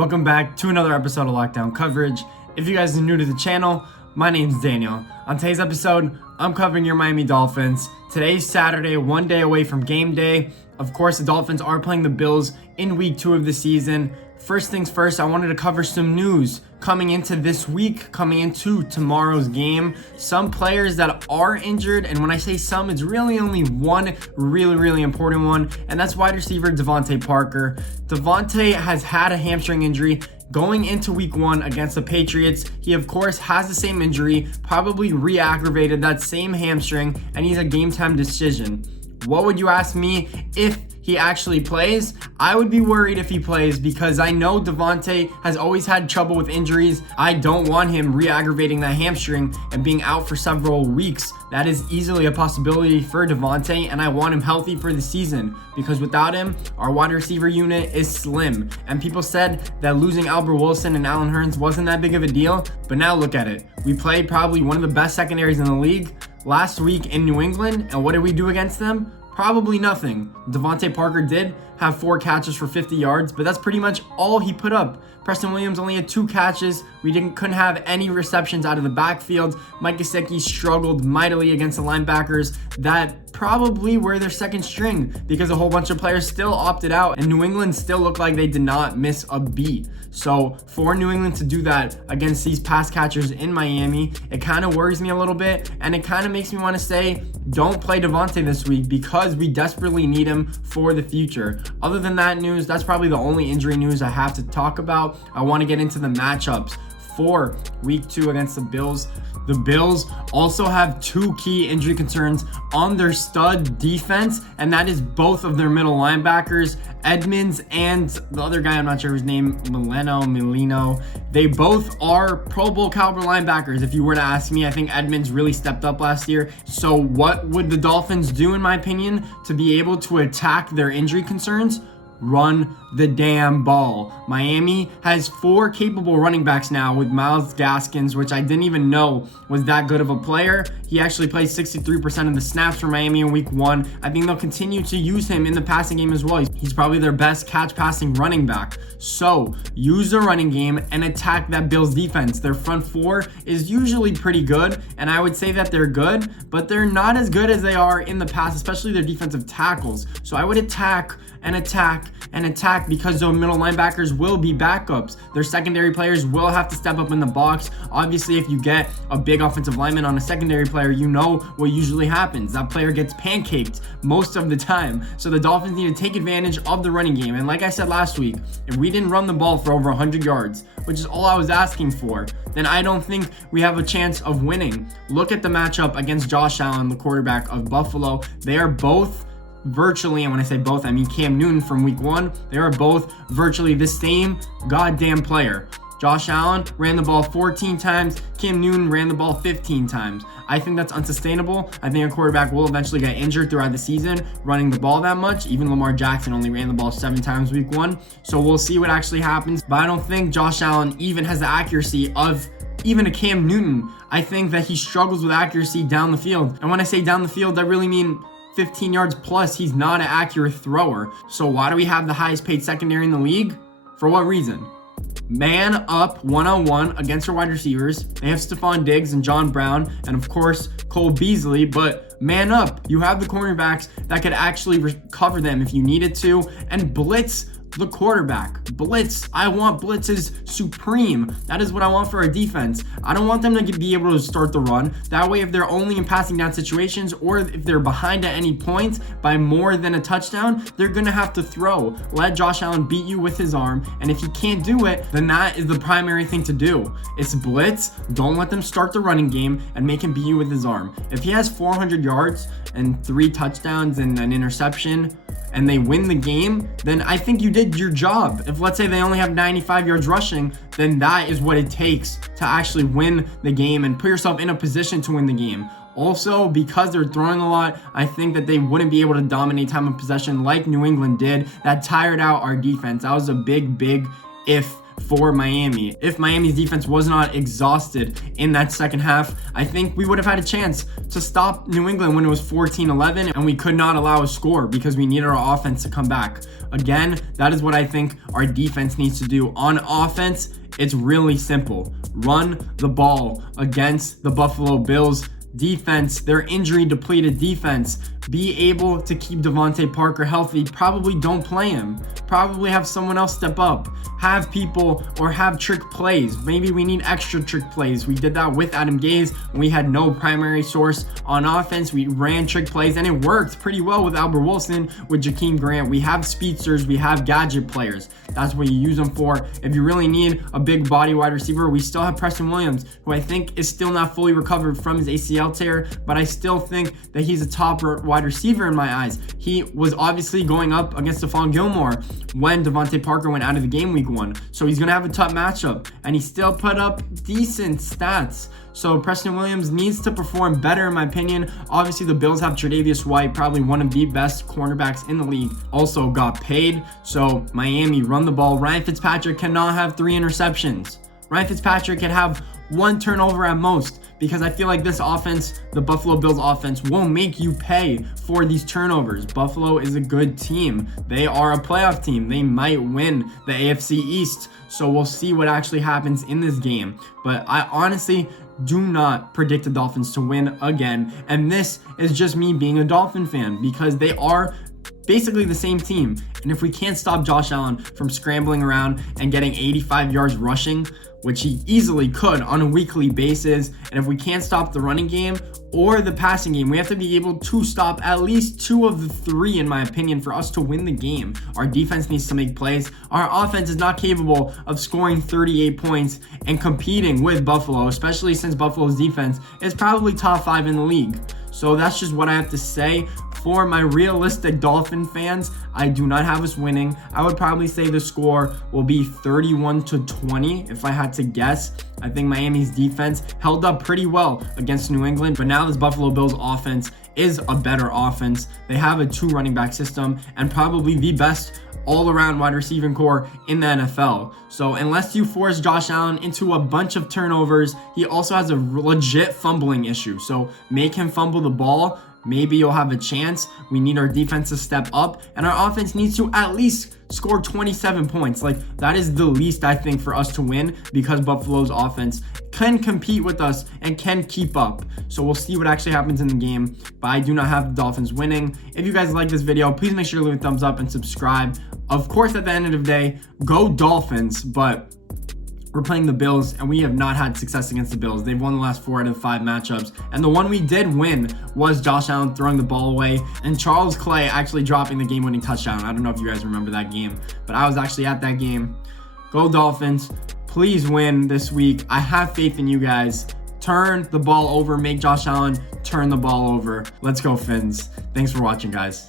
Welcome back to another episode of Lockdown Coverage. If you guys are new to the channel, my name's Daniel. On today's episode, I'm covering your Miami Dolphins. Today's Saturday, one day away from game day. Of course, the Dolphins are playing the Bills in week 2 of the season. First things first, I wanted to cover some news coming into this week, coming into tomorrow's game. Some players that are injured, and when I say some, it's really only one really important one, and that's wide receiver Devontae Parker. Devontae has had a hamstring injury going into week 1 against the Patriots. He of course has the same injury, probably re-aggravated that same hamstring, and he's a game time decision. What would you ask me if he actually plays? I would be worried if he plays because I know Devontae has always had trouble with injuries. I don't want him re-aggravating that hamstring and being out for several weeks. That is easily a possibility for Devontae, and I want him healthy for the season because without him, our wide receiver unit is slim. And people said that losing Albert Wilson and Allen Hurns wasn't that big of a deal, but now look at it. We played probably one of the best secondaries in the league last week in New England, and what did we do against them? Probably nothing. Devontae Parker did have 4 catches for 50 yards, but that's pretty much all he put up. Preston Williams only had 2 catches. We couldn't have any receptions out of the backfield. Mike Gesicki struggled mightily against the linebackers that probably were their second string because a whole bunch of players still opted out, and New England still looked like they did not miss a beat. So for New England to do that against these pass catchers in Miami, it kind of worries me a little bit, and it kind of makes me want to say, don't play Devontae this week because we desperately need him for the future. Other than that news, that's probably the only injury news I have to talk about. I want to get into the matchups for week 2 against the Bills. The Bills also have 2 key injury concerns on their stud defense, and that is both of their middle linebackers, Edmonds and the other guy, I'm not sure his name, Molino. They both are Pro Bowl caliber linebackers. If you were to ask me, I think Edmonds really stepped up last year. So what would the Dolphins do, in my opinion, to be able to attack their injury concerns? Run the damn ball. Miami has 4 capable running backs now with Myles Gaskins, which I didn't even know was that good of a player. He actually played 63% of the snaps for Miami in week 1. I think they'll continue to use him in the passing game as well. He's probably their best catch passing running back. So use the running game and attack that Bills defense. Their front 4 is usually pretty good, and I would say that they're good, but they're not as good as they are in the past, especially their defensive tackles. So I would attack because those middle linebackers will be backups. Their secondary players will have to step up in the box. Obviously, if you get a big offensive lineman on a secondary player, you know what usually happens. That player gets pancaked most of the time. So the Dolphins need to take advantage of the running game. And like I said last week, if we didn't run the ball for over 100 yards, which is all I was asking for, then I don't think we have a chance of winning. Look at the matchup against Josh Allen, the quarterback of Buffalo. They are both virtually, and when I say both, I mean Cam Newton from week 1. They are both virtually the same goddamn player. Josh Allen ran the ball 14 times. Cam Newton ran the ball 15 times. I think that's unsustainable. I think a quarterback will eventually get injured throughout the season running the ball that much. Even Lamar Jackson only ran the ball 7 times week 1. So we'll see what actually happens. But I don't think Josh Allen even has the accuracy of even a Cam Newton. I think that he struggles with accuracy down the field. And when I say down the field, I really mean 15 yards plus. He's not an accurate thrower. So why do we have the highest paid secondary in the league? For what reason? Man up one-on-one against our wide receivers. They have Stephon Diggs and John Brown and of course Cole Beasley, but man up. You have the cornerbacks that could actually cover them if you needed to, and blitz the quarterback. Blitz. I want blitzes supreme. That is what I want for our defense. I don't want them to be able to start the run. That way, if they're only in passing down situations or if they're behind at any point by more than a touchdown, they're going to have to throw. Let Josh Allen beat you with his arm, and if he can't do it, then that is the primary thing to do. It's blitz. Don't let them start the running game and make him beat you with his arm. If he has 400 yards and 3 touchdowns and an interception, and they win the game, then I think you did your job. If let's say they only have 95 yards rushing, then that is what it takes to actually win the game and put yourself in a position to win the game. Also, because they're throwing a lot, I think that they wouldn't be able to dominate time of possession like New England did. That tired out our defense. That was a big if for Miami. If Miami's defense was not exhausted in that second half, I think we would have had a chance to stop New England when it was 14-11, and we could not allow a score because we needed our offense to come back. Again, that is what I think our defense needs to do. On offense, it's really simple. Run the ball against the Buffalo Bills defense, their injury depleted defense. Be able to keep Devontae Parker healthy. Probably don't play him. Probably have someone else step up. Have people or have trick plays. Maybe we need extra trick plays. We did that with Adam Gase when we had no primary source on offense. We ran trick plays and it worked pretty well with Albert Wilson, with Jakeem Grant. We have speedsters. We have gadget players. That's what you use them for. If you really need a big body wide receiver, we still have Preston Williams, who I think is still not fully recovered from his ACL tear, but I still think that he's a top wide receiver in my eyes. He was obviously going up against Stephon Gilmore when Devontae Parker went out of the game week 1. So he's going to have a tough matchup, and he still put up decent stats. So Preston Williams needs to perform better, in my opinion. Obviously, the Bills have Tre'Davious White, probably one of the best cornerbacks in the league, also got paid. So Miami, run the ball. Ryan Fitzpatrick cannot have 3 interceptions. Ryan Fitzpatrick can have 1 turnover at most, because I feel like this offense, the Buffalo Bills offense, will make you pay for these turnovers. Buffalo is a good team. They are a playoff team. They might win the AFC East. So we'll see what actually happens in this game. But I honestly do not predict the Dolphins to win again. And this is just me being a Dolphin fan, because they are basically the same team. And if we can't stop Josh Allen from scrambling around and getting 85 yards rushing, which he easily could on a weekly basis, and if we can't stop the running game or the passing game, we have to be able to stop at least 2 of the 3, in my opinion, for us to win the game. Our defense needs to make plays. Our offense is not capable of scoring 38 points and competing with Buffalo, especially since Buffalo's defense is probably top 5 in the league. So that's just what I have to say. For my realistic Dolphin fans, I do not have us winning. I would probably say the score will be 31-20 if I had to guess. I think Miami's defense held up pretty well against New England, but now this Buffalo Bills offense is a better offense. They have a 2 running back system and probably the best all-around wide receiving core in the NFL. So unless you force Josh Allen into a bunch of turnovers, he also has a legit fumbling issue. So make him fumble the ball. Maybe you'll have a chance. We need our defense to step up, and our offense needs to at least score 27 points. Like, that is the least, I think, for us to win, because Buffalo's offense can compete with us and can keep up. So we'll see what actually happens in the game, but I do not have the Dolphins winning. If you guys like this video, please make sure to leave a thumbs up and subscribe. Of course, at the end of the day, go Dolphins, but we're playing the Bills, and we have not had success against the Bills. They've won the last 4 out of 5 matchups, and the one we did win was Josh Allen throwing the ball away and Charles Clay actually dropping the game-winning touchdown. I don't know if you guys remember that game, but I was actually at that game. Go Dolphins. Please win this week. I have faith in you guys. Turn the ball over. Make Josh Allen turn the ball over. Let's go, Fins. Thanks for watching, guys.